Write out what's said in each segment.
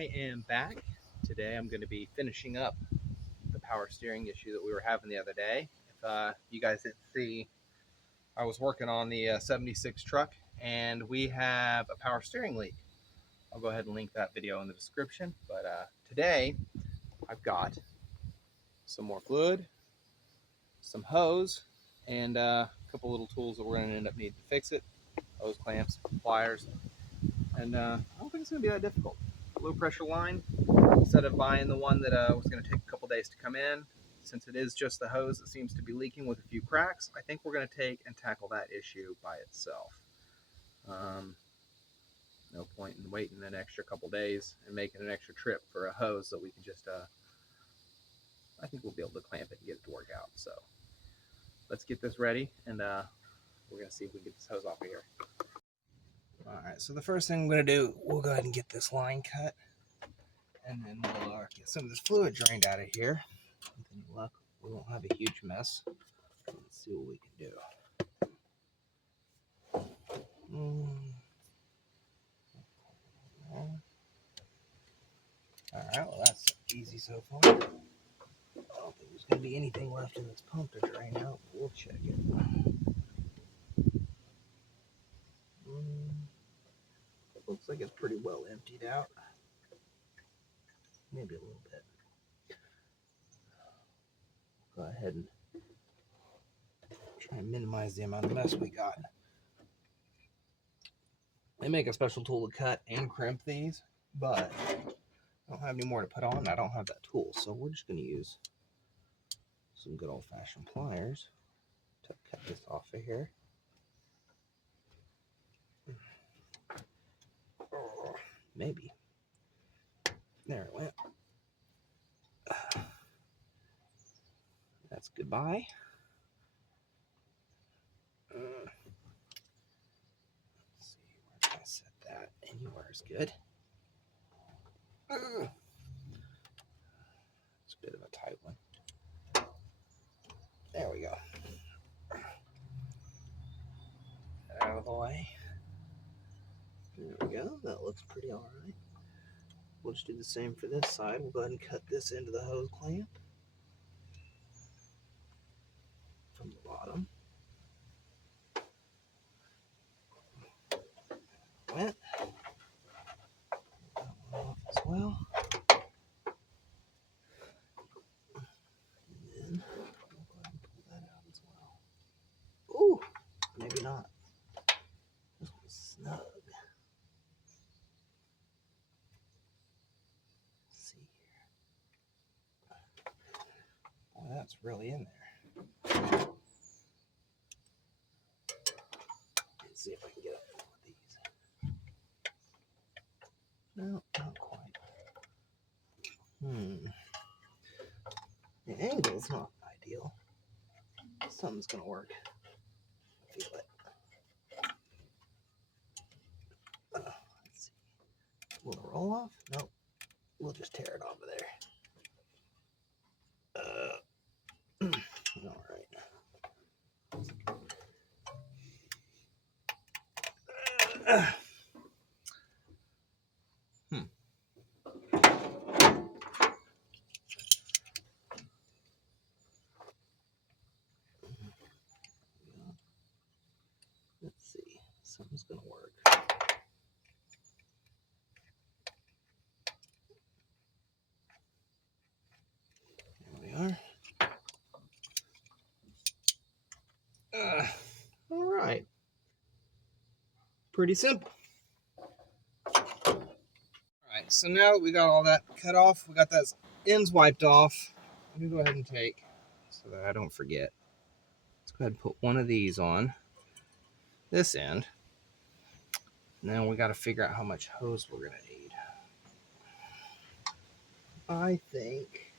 I am back. Today I'm going to be finishing up the power steering issue that we were having the other day. If you guys didn't see, I was working on the 76 truck and we have a power steering leak. I'll go ahead and link that video in the description. But today I've got some more fluid, some hose, and a couple little tools that we're going to end up needing to fix it. Hose clamps, pliers, and I don't think it's going to be that difficult. Low pressure line. Instead of buying the one that was going to take a couple days to come in, since it is just the hose that seems to be leaking with a few cracks, I think we're going to take and tackle that issue by itself. No point in waiting an extra couple days and making an extra trip for a hose that we can just, I think we'll be able to clamp it and get it to work out. So let's get this ready, and we're going to see if we can get this hose off of here. All right, so the first thing I'm going to do, we'll go ahead and get this line cut. And then we'll get some of this fluid drained out of here. With any luck, we won't have a huge mess. Let's see what we can do. Alright, well that's easy so far. I don't think there's going to be anything left in this pump to drain out, but we'll check it. It looks like it's pretty well emptied out. Maybe a little bit. Go ahead and try and minimize the amount of mess we got. They make a special tool to cut and crimp these, but I don't have any more to put on. I don't have that tool, so we're just going to use some good old-fashioned pliers to cut this off of here. Oh, maybe. There it went. That's goodbye. Let's see, where can I set that? Anywhere is good. It's a bit of a tight one. There we go. Out of the way. There we go. That looks pretty all right. We'll just do the same for this side. We'll go ahead and cut this into the hose clamp from the bottom. Wet. That one off as well. And then we'll go ahead and pull that out as well. Ooh, maybe not. This one's snug. Let's see here. Boy, that's really in there. Let's see if I can get up with these. No, not quite. The angle's not ideal. Something's gonna work. Feel it. Let's see. Will it roll off? Nope. We'll just tear it off of there. All right. Let's see. Something's gonna work. There we are. All right. Pretty simple. All right, so now that we got all that cut off, we got that ends wiped off. Let me go ahead and take, so that I don't forget. Let's go ahead and put one of these on this end. Now we got to figure out how much hose we're going to need. I think,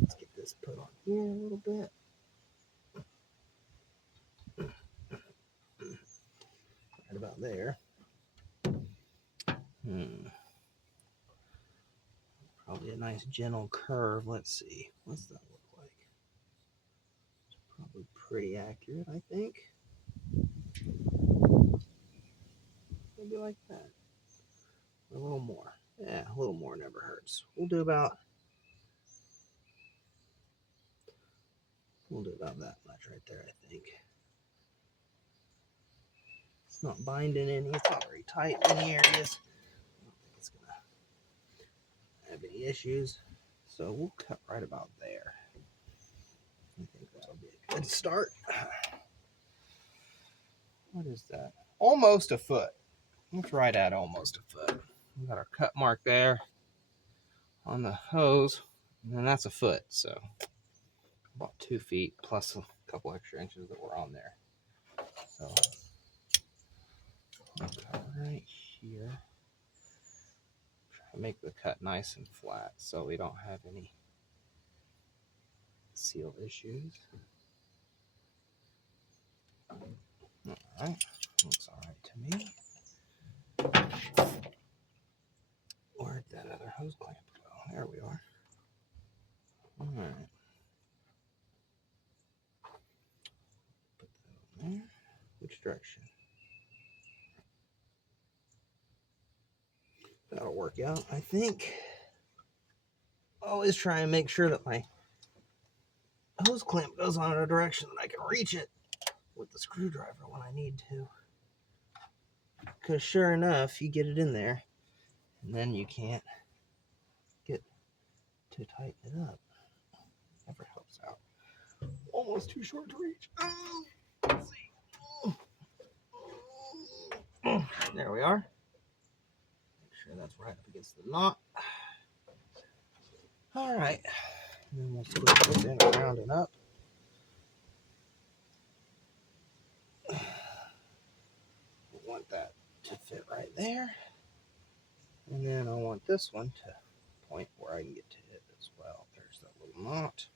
let's get this put on here a little bit. Right about there. Probably a nice gentle curve. Let's see. What's that look like? It's probably pretty accurate, I think. Maybe like that. A little more. Yeah, a little more never hurts. We'll do about that much right there, I think. It's not binding any. It's not very tight in the areas. I don't think it's gonna have any issues. So we'll cut right about there. I think that'll be a good start. What is that? Almost a foot. It's right at almost a foot. We got our cut mark there on the hose, and then that's a foot. So about 2 feet plus a couple extra inches that were on there. So I'll cut right here. Try to make the cut nice and flat so we don't have any seal issues. Alright, looks alright to me. Where'd that other hose clamp go? There we are. Alright. Put that on there. Which direction? That'll work out, I think. Always try and make sure that my hose clamp goes on in a direction that I can reach it with the screwdriver when I need to. Because sure enough, you get it in there, and then you can't get to tighten it up. Never helps out. Almost too short to reach. Oh, let's see. Oh. There we are. Make sure that's right up against the knot. All right. And then we'll split this in around and up. We want that to fit right there. And then I want this one to point where I can get to it as well. There's that little knot.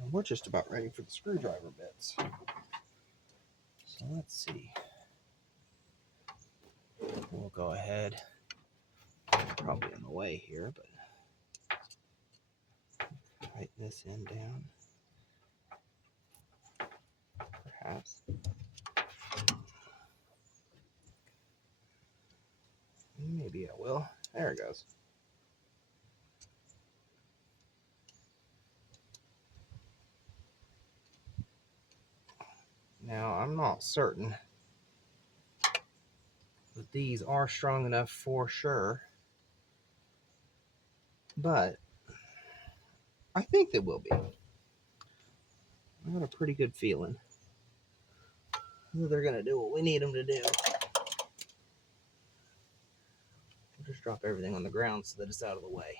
And we're just about ready for the screwdriver bits. So let's see. We'll go ahead. Probably in the way here, but tighten this end down. Perhaps. Maybe I will. There it goes. Now, I'm not certain that these are strong enough for sure, but I think they will be. I got a pretty good feeling that they're going to do what we need them to do. We'll just drop everything on the ground so that it's out of the way.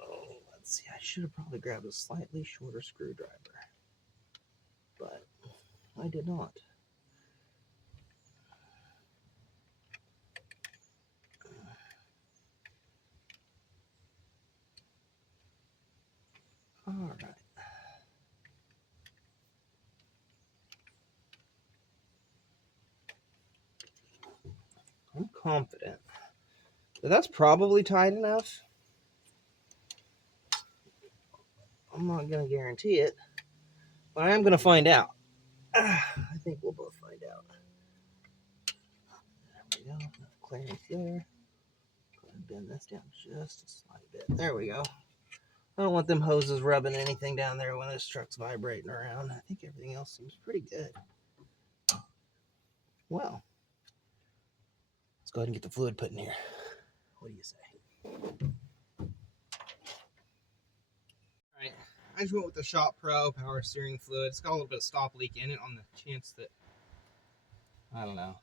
Oh, let's see. I should have probably grabbed a slightly shorter screwdriver, but I did not. All right. I'm confident that that's probably tight enough. I'm not going to guarantee it, but I am going to find out. I think we'll both find out. There we go. Clearance there. Go ahead and bend this down just a slight bit. There we go. I don't want them hoses rubbing anything down there when this truck's vibrating around. I think everything else seems pretty good. Well, let's go ahead and get the fluid put in here. What do you say? All right, I just went with the Shop Pro power steering fluid. It's got a little bit of stop leak in it on the chance that, I don't know,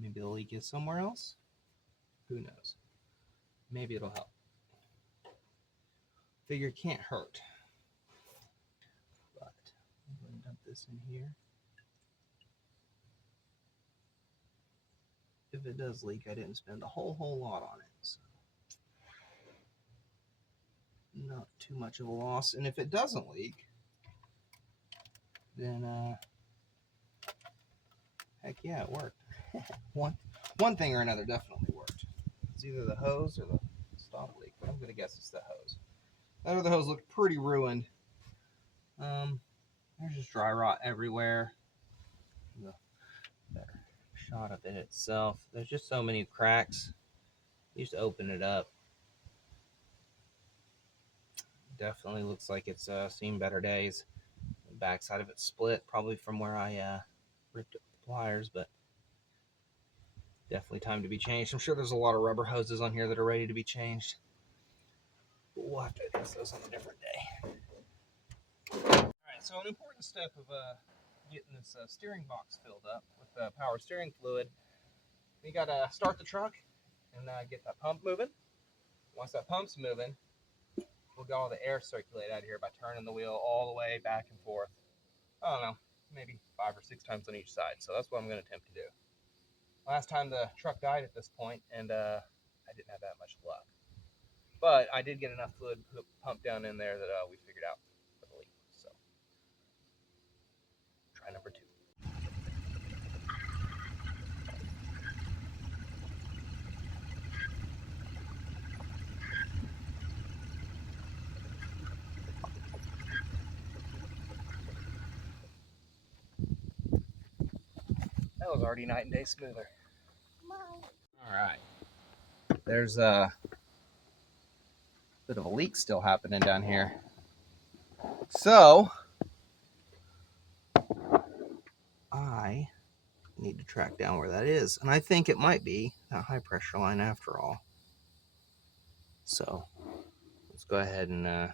maybe the leak is somewhere else. Who knows? Maybe it'll help. Figure it can't hurt. But I'm going to dump this in here. If it does leak, I didn't spend a whole lot on it. So not too much of a loss. And if it doesn't leak, then heck yeah, it worked. one thing or another definitely worked. It's either the hose or the stop leak, but I'm gonna guess it's the hose. That other hose looked pretty ruined. There's just dry rot everywhere. shot of it itself. There's just so many cracks. You just open it up. Definitely looks like it's seen better days. The backside of it's split, probably from where I ripped up the pliers, but definitely time to be changed. I'm sure there's a lot of rubber hoses on here that are ready to be changed, but we'll have to address those on a different day. All right, so an important step of getting this steering box filled up with power steering fluid, we got to start the truck and get that pump moving. Once that pump's moving, we'll get all the air circulate out of here by turning the wheel all the way back and forth. I don't know, maybe 5 or 6 times on each side. So that's what I'm going to attempt to do. Last time the truck died at this point, and I didn't have that much luck. But I did get enough fluid pumped down in there that we figured out for the leak. So try number 2. That was already night and day smoother. All right. There's a bit of a leak still happening down here. So I need to track down where that is. And I think it might be that high pressure line after all. So let's go ahead and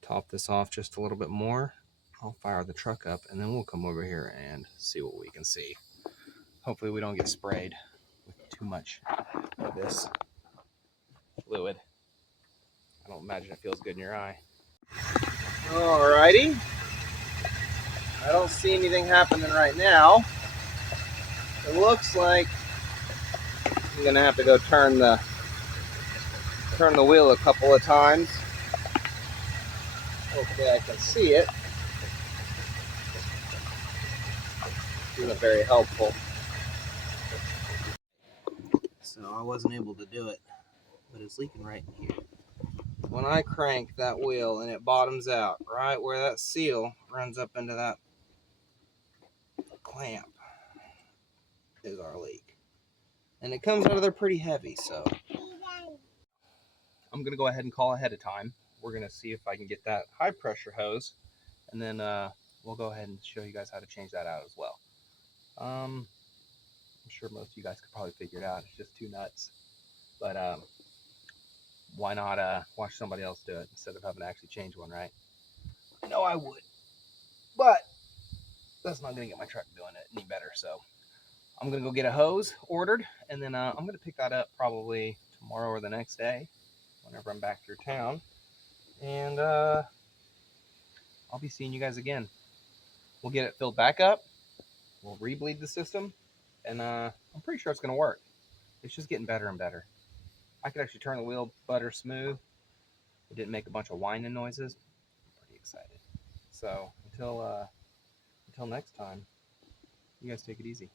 top this off just a little bit more. I'll fire the truck up and then we'll come over here and see what we can see. Hopefully we don't get sprayed with too much of this fluid. I don't imagine it feels good in your eye. Alrighty. I don't see anything happening right now. It looks like I'm gonna have to go turn the wheel a couple of times. Hopefully I can see it. Isn't very helpful. So I wasn't able to do it, but it's leaking right in here. When I crank that wheel and it bottoms out, right where that seal runs up into that clamp is our leak. And it comes out of there pretty heavy, so I'm gonna go ahead and call ahead of time. We're gonna see if I can get that high pressure hose, and then we'll go ahead and show you guys how to change that out as well. I'm sure most of you guys could probably figure it out. It's just too nuts. But why not watch somebody else do it instead of having to actually change one, right? I know I would, but that's not gonna get my truck doing it any better. So I'm gonna go get a hose ordered, and then I'm gonna pick that up probably tomorrow or the next day, whenever I'm back through town, and I'll be seeing you guys again. We'll get it filled back up. We'll rebleed the system, and I'm pretty sure it's gonna work. It's just getting better and better. I could actually turn the wheel butter smooth. It didn't make a bunch of whining noises. I'm pretty excited. So until next time, you guys take it easy.